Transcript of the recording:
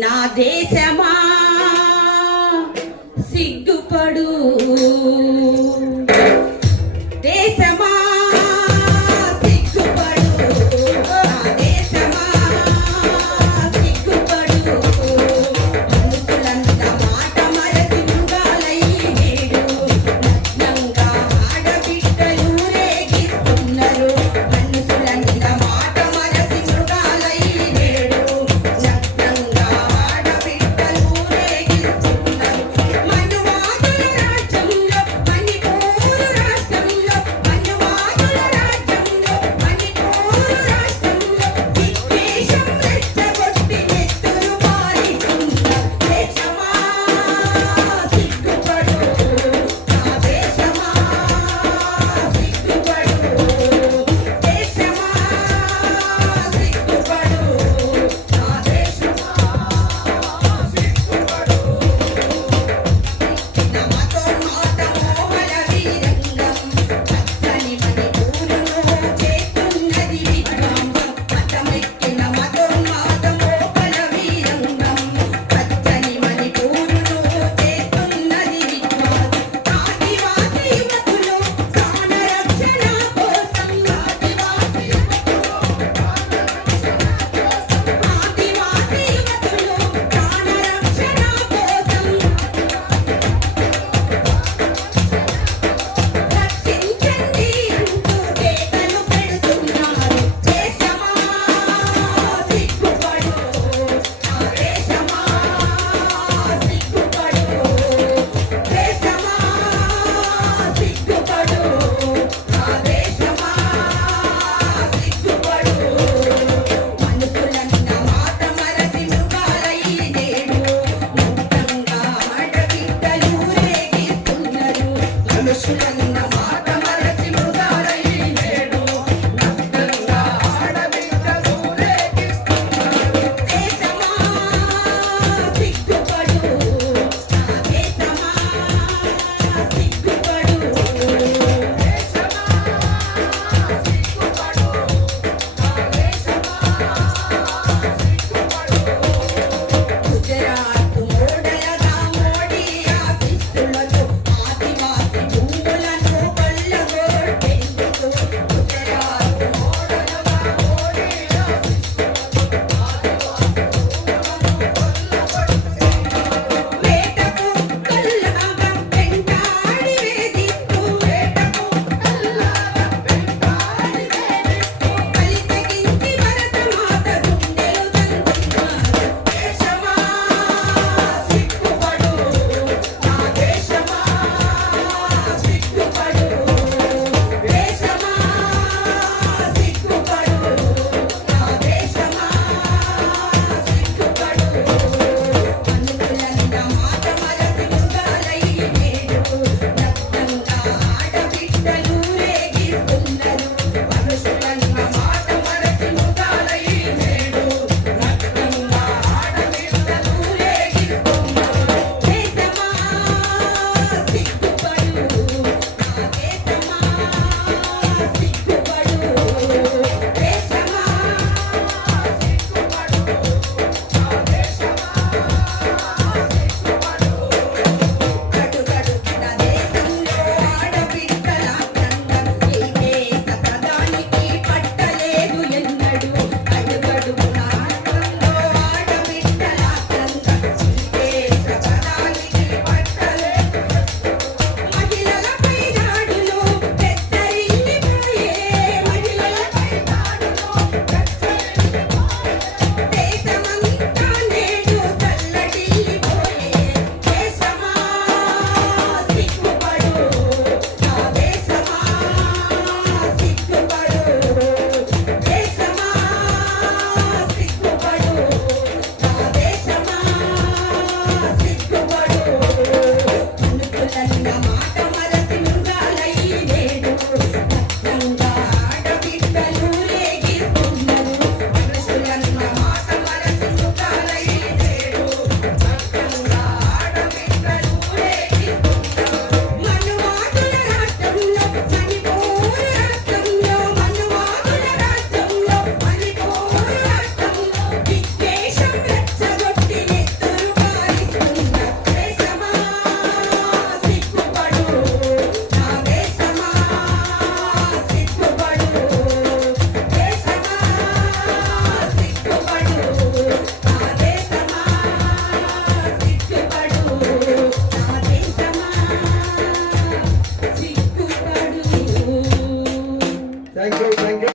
నా దేశమా సిగ్గుపడు.